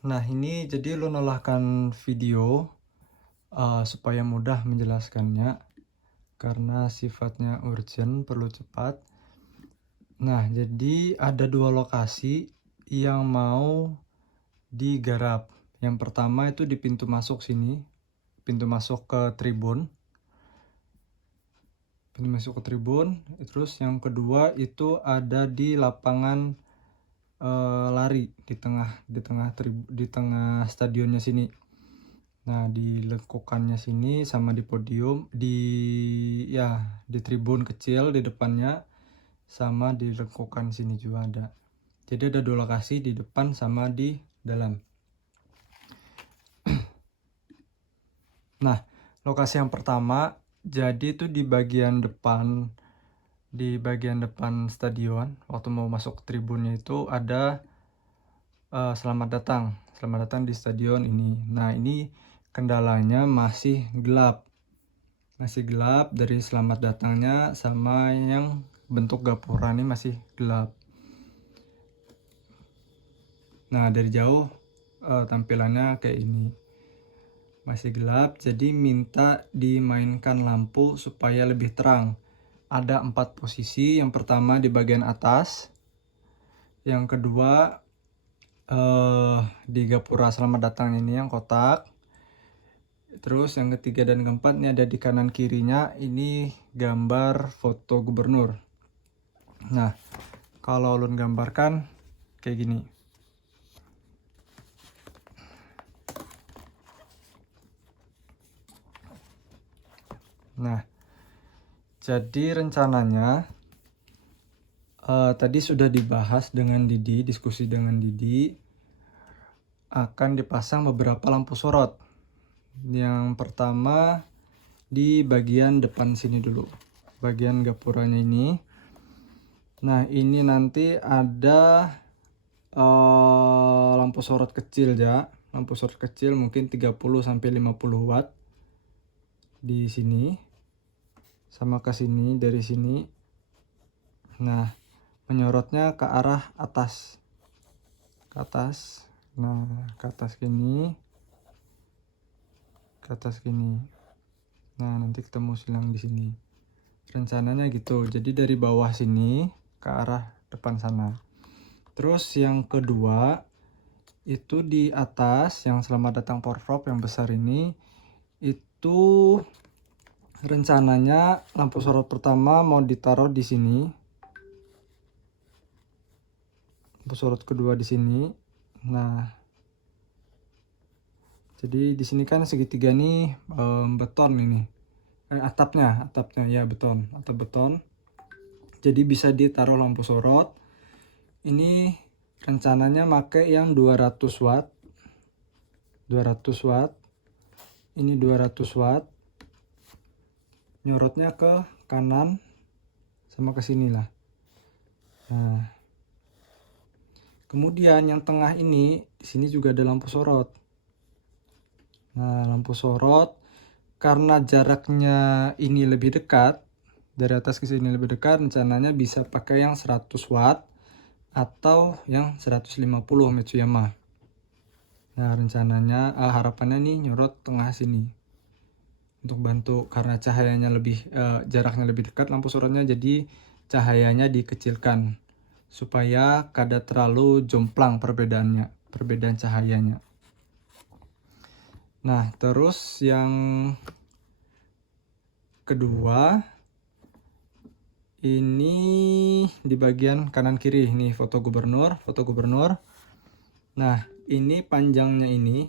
Nah, ini jadi Ulun olahkan video supaya mudah menjelaskannya karena sifatnya urgent, perlu cepat. Nah, jadi ada dua lokasi yang mau digarap. Yang pertama itu di pintu masuk sini, pintu masuk ke tribun. Pintu masuk ke tribun. Terus yang kedua itu ada di lapangan lari di tengah stadionnya sini. Nah, di lengkukannya sini sama di podium di tribun kecil di depannya sama di lengkukan sini juga ada. Jadi ada dua lokasi di depan sama di dalam. Nah, lokasi yang pertama jadi itu di bagian depan stadion. Waktu mau masuk tribunnya itu ada selamat datang di stadion ini. Nah, ini kendalanya masih gelap dari selamat datangnya sama yang bentuk gapura ini masih gelap. Nah, dari jauh tampilannya kayak ini, masih gelap, jadi minta dimainkan lampu supaya lebih terang. Ada 4 posisi. Yang pertama di bagian atas, yang kedua di gapura selamat datang ini yang kotak. Terus yang ketiga dan keempat ini ada di kanan kirinya, ini gambar foto gubernur. Nah, kalau ulun gambarkan kayak gini. Nah, jadi rencananya tadi sudah dibahas dengan Didi, diskusi dengan Didi, akan dipasang beberapa lampu sorot. Yang pertama di bagian depan sini dulu, bagian gapuranya ini. Nah, ini nanti ada lampu sorot kecil ya, lampu sorot kecil mungkin 30 sampai 50 watt di sini sama ke sini, dari sini. Nah, menyorotnya ke arah atas, ke atas. Nah, ke atas gini, ke atas gini. Nah, nanti ketemu silang di sini. Rencananya gitu. Jadi dari bawah sini ke arah depan sana. Terus yang kedua itu di atas yang selamat datang Porprov yang besar ini, itu rencananya lampu sorot pertama mau ditaruh di sini, lampu sorot kedua di sini. Nah, jadi di sini kan segitiga nih beton ini, atapnya ya beton, atap beton. Jadi bisa ditaruh lampu sorot. Ini rencananya pakai yang 200 watt. 200 watt. Ini 200 watt. Nyorotnya ke kanan sama ke sini lah. Nah, kemudian yang tengah ini, di sini juga ada lampu sorot. Nah, lampu sorot karena jaraknya ini lebih dekat, dari atas ke sini lebih dekat, rencananya bisa pakai yang 100 watt atau yang 150 Mitsuyama. Nah, rencananya harapannya nih nyorot tengah sini untuk bantu, karena cahayanya jaraknya lebih dekat lampu sorotnya, jadi cahayanya dikecilkan supaya kada terlalu jomplang perbedaan cahayanya. Nah, terus yang kedua ini di bagian kanan kiri, ini foto gubernur. Nah, ini panjangnya ini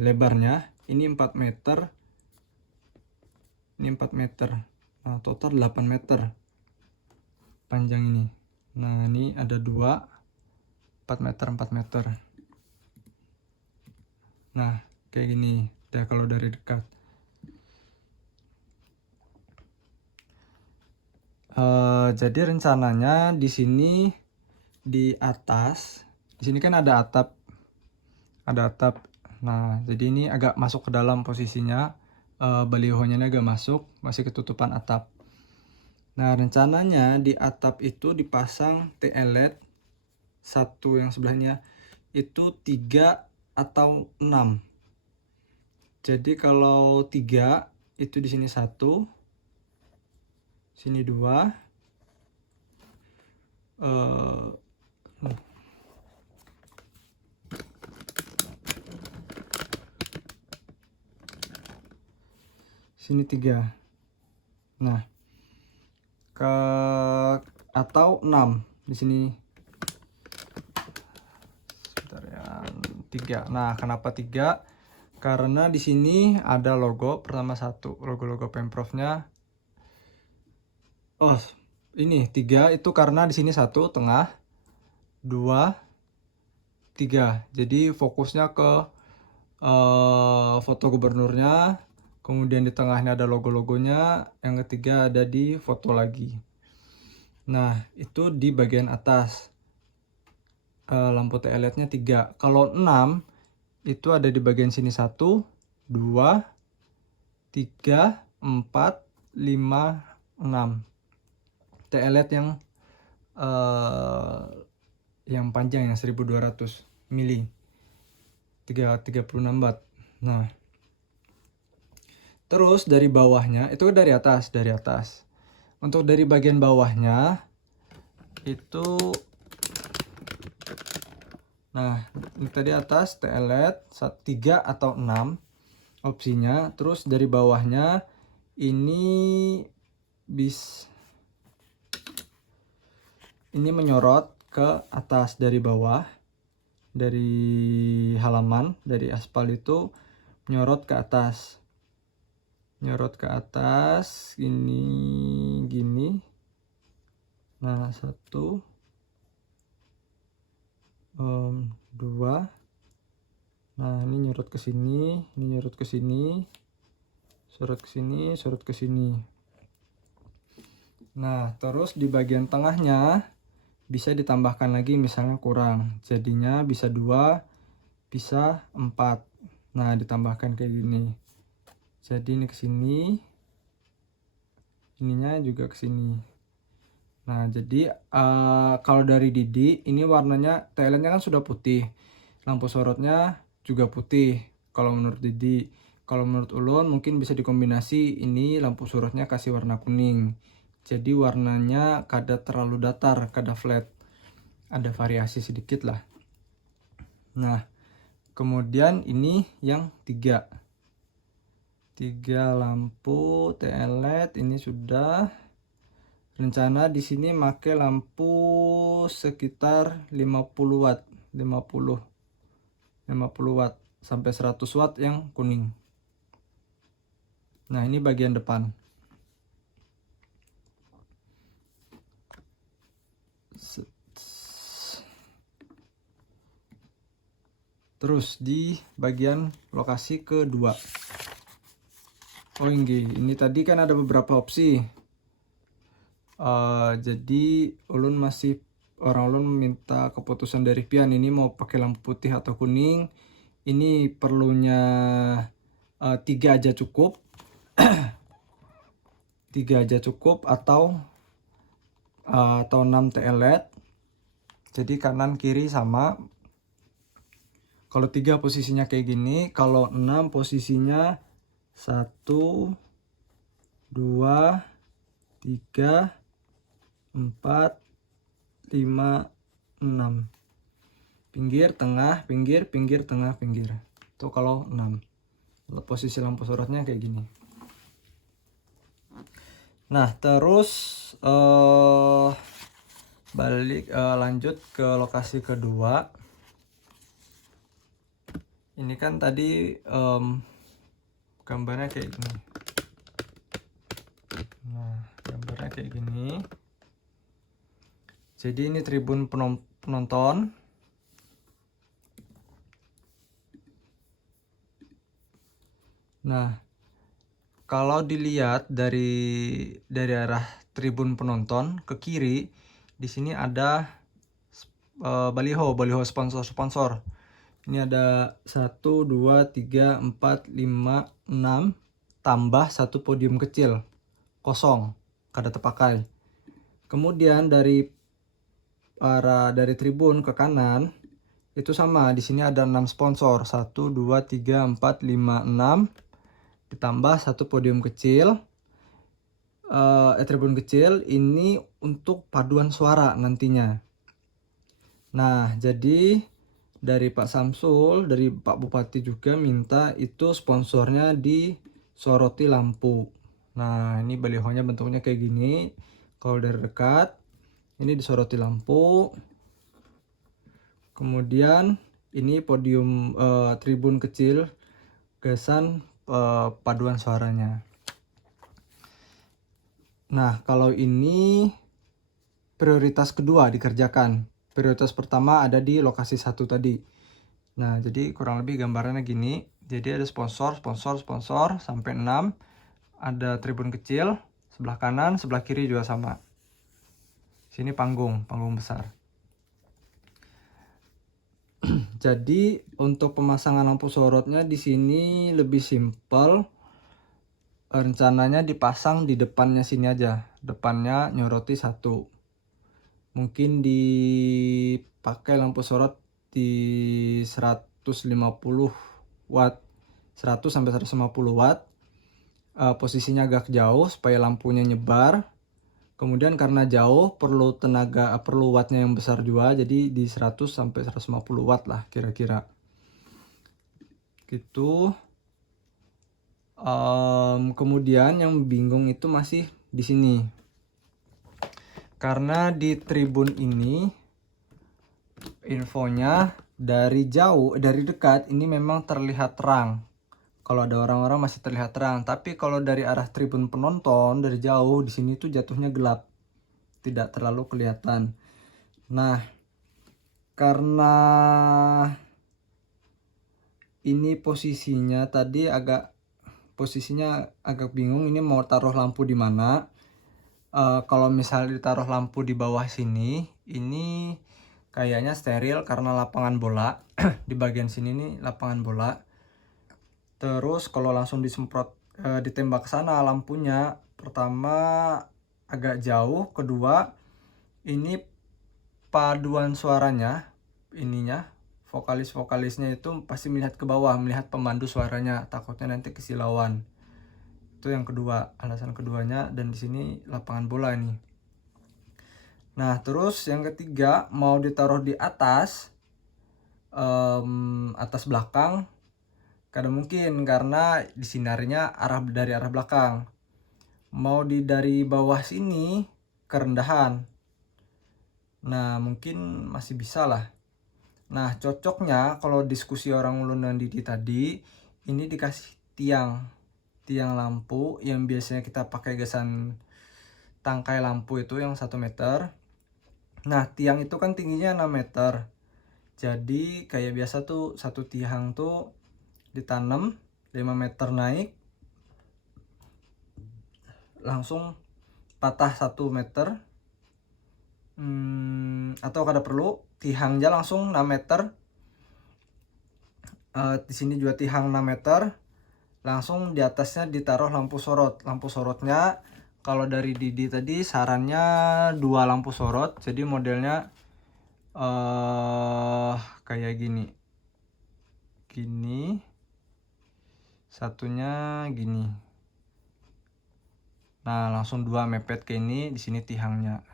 lebarnya ini 4 meter. Ini 4 meter. Nah, total 8 meter panjang ini. Nah, ini ada 2, 4 meter, 4 meter. Nah, kayak gini ya kalau dari dekat. Jadi rencananya di sini di atas, di sini kan ada atap. Nah, jadi ini agak masuk ke dalam posisinya. Balihonya ini agak masuk, masih ketutupan atap. Nah, rencananya di atap itu dipasang TL LED satu yang sebelahnya. itu 3 atau 6. Jadi kalau 3 itu di sini 1, sini 2, sini 3. Nah, ke atau 6 di sini. Sebentar ya, 3. Nah, kenapa 3? Karena di sini ada logo pertama 1, logo-logo Pemprovnya. Oh, ini 3 itu karena di sini 1 tengah, 2, 3. Jadi fokusnya ke foto gubernurnya, kemudian di tengahnya ada logo-logonya, yang ketiga ada di foto lagi. Nah, itu di bagian atas. Lampu tail LED-nya 3. Kalau 6 itu ada di bagian sini 1, 2, 3, 4, 5, 6. tail LED yang panjang, yang 1200 mili, 36 watt. Nah, terus dari bawahnya itu dari atas. Untuk dari bagian bawahnya itu, nah ini tadi atas tail LED 3 atau 6 opsinya. Terus dari bawahnya ini ini menyorot ke atas dari bawah, dari halaman, dari aspal itu menyorot ke atas. Ini gini. Nah, 1, 2. Nah, ini nyorot ke sini, ini nyorot ke sini, sorot ke sini, sorot ke sini. Nah, terus di bagian tengahnya bisa ditambahkan lagi, misalnya kurang, jadinya bisa 2, bisa 4. Nah, ditambahkan kayak gini. Jadi ini ke sini, ininya juga ke sini. Nah, jadi kalau dari Didi ini warnanya tail LED-nya kan sudah putih, lampu sorotnya juga putih kalau menurut Didi. Kalau menurut Ulun mungkin bisa dikombinasi, ini lampu sorotnya kasih warna kuning, jadi warnanya kada terlalu datar, kada flat, ada variasi sedikit lah. Nah, kemudian ini yang 3 lampu tail LED ini sudah. Rencana di sini pakai lampu sekitar 50 watt, 50 watt sampai 100 watt yang kuning. Nah, ini bagian depan. Terus di bagian lokasi kedua. Oh, ini tadi kan ada beberapa opsi. Jadi orang ulun minta keputusan dari Pian, ini mau pakai lampu putih atau kuning. Ini perlunya 3 aja cukup. 3 aja cukup atau 6 tail LED. Jadi kanan kiri sama. Kalau 3 posisinya kayak gini, kalau 6 posisinya 1, 2, 3, 4, 5, 6. Pinggir, tengah, pinggir, pinggir, tengah, pinggir. Itu kalau 6. Posisi lampu sorotnya kayak gini. Nah, terus lanjut ke lokasi kedua. Ini kan tadi gambarnya kayak gini. Nah, gambarnya kayak gini. Jadi ini tribun penonton. Nah, kalau dilihat dari arah tribun penonton ke kiri, di sini ada baliho sponsor. Ini ada 1, 2, 3, 4, 5, 6 tambah 1 podium kecil kosong, kada terpakai. Kemudian dari tribun ke kanan itu sama. Di sini ada 6 sponsor. 1, 2, 3, 4, 5, 6. Ditambah satu podium kecil. Tribun kecil ini untuk paduan suara nantinya. Nah, jadi dari Pak Samsul, dari Pak Bupati juga minta itu sponsornya disoroti lampu. Nah, ini balihonya bentuknya kayak gini. Kalau dari dekat, ini disoroti lampu. Kemudian ini podium tribun kecil, gasan paduan suaranya. Nah, kalau ini prioritas kedua dikerjakan. Prioritas pertama ada di lokasi 1 tadi. Nah, jadi kurang lebih gambarannya gini. Jadi ada sponsor sampai 6. Ada tribun kecil, sebelah kanan, sebelah kiri juga sama. Sini panggung besar. Jadi untuk pemasangan lampu sorotnya di sini lebih simpel. Rencananya dipasang di depannya sini aja. Depannya nyoroti 1. Mungkin dipakai lampu sorot di 150 watt. 100 sampai 150 watt. Posisinya agak jauh supaya lampunya nyebar. Kemudian karena jauh perlu wattnya yang besar juga, jadi di 100 sampai 150 watt lah kira-kira. Gitu. Kemudian yang bingung itu masih di sini. Karena di tribun ini infonya dari dekat ini memang terlihat terang. Kalau ada orang-orang masih terlihat terang, tapi kalau dari arah tribun penonton dari jauh di sini tuh jatuhnya gelap. Tidak terlalu kelihatan. Nah, karena ini posisinya agak bingung ini mau taruh lampu di mana. Kalau misalnya ditaruh lampu di bawah sini, ini kayaknya steril karena lapangan bola. Di bagian sini nih lapangan bola. Terus kalau langsung ditembak ke sana lampunya, pertama agak jauh, kedua ini paduan suaranya, vokalis-vokalisnya itu pasti melihat ke bawah, melihat pemandu suaranya, takutnya nanti kesilauan. Itu yang kedua, alasan keduanya. Dan di sini lapangan bola ini. Nah, terus yang ketiga mau ditaruh di atas belakang, kadang mungkin karena disinarinya dari arah belakang. Mau dari bawah sini kerendahan. Nah, mungkin masih bisa lah. Nah, cocoknya kalau diskusi orang Ulun dan Didi tadi, ini dikasih tiang lampu yang biasanya kita pakai gasan tangkai lampu itu yang 1 meter. Nah, tiang itu kan tingginya 6 meter. Jadi kayak biasa tuh satu tiang tuh ditanam 5 meter naik, langsung patah 1 meter. Atau kada perlu tiangnya langsung 6 meter. Di sini juga tiang 6 meter. Langsung di atasnya ditaruh lampu sorot. Lampu sorotnya kalau dari Didi tadi sarannya 2 lampu sorot. Jadi modelnya kayak gini. Satunya gini. Nah, langsung 2 mepet ke ini, di sini tiangnya.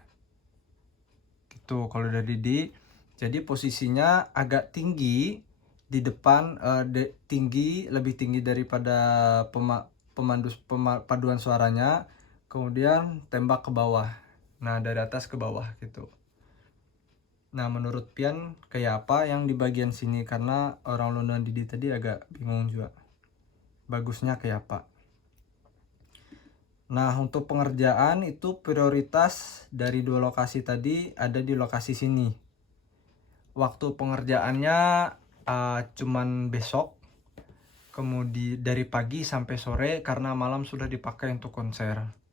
Gitu kalau dari Didi. Jadi posisinya agak tinggi di depan, lebih tinggi daripada paduan suaranya. Kemudian tembak ke bawah. Nah, dari atas ke bawah gitu. Nah, menurut Pian kayak apa yang di bagian sini? Karena orang London Didi tadi agak bingung juga. Bagusnya kayak apa? Nah, untuk pengerjaan itu prioritas dari 2 lokasi tadi ada di lokasi sini. Waktu pengerjaannya cuman besok. Kemudian dari pagi sampai sore karena malam sudah dipakai untuk konser.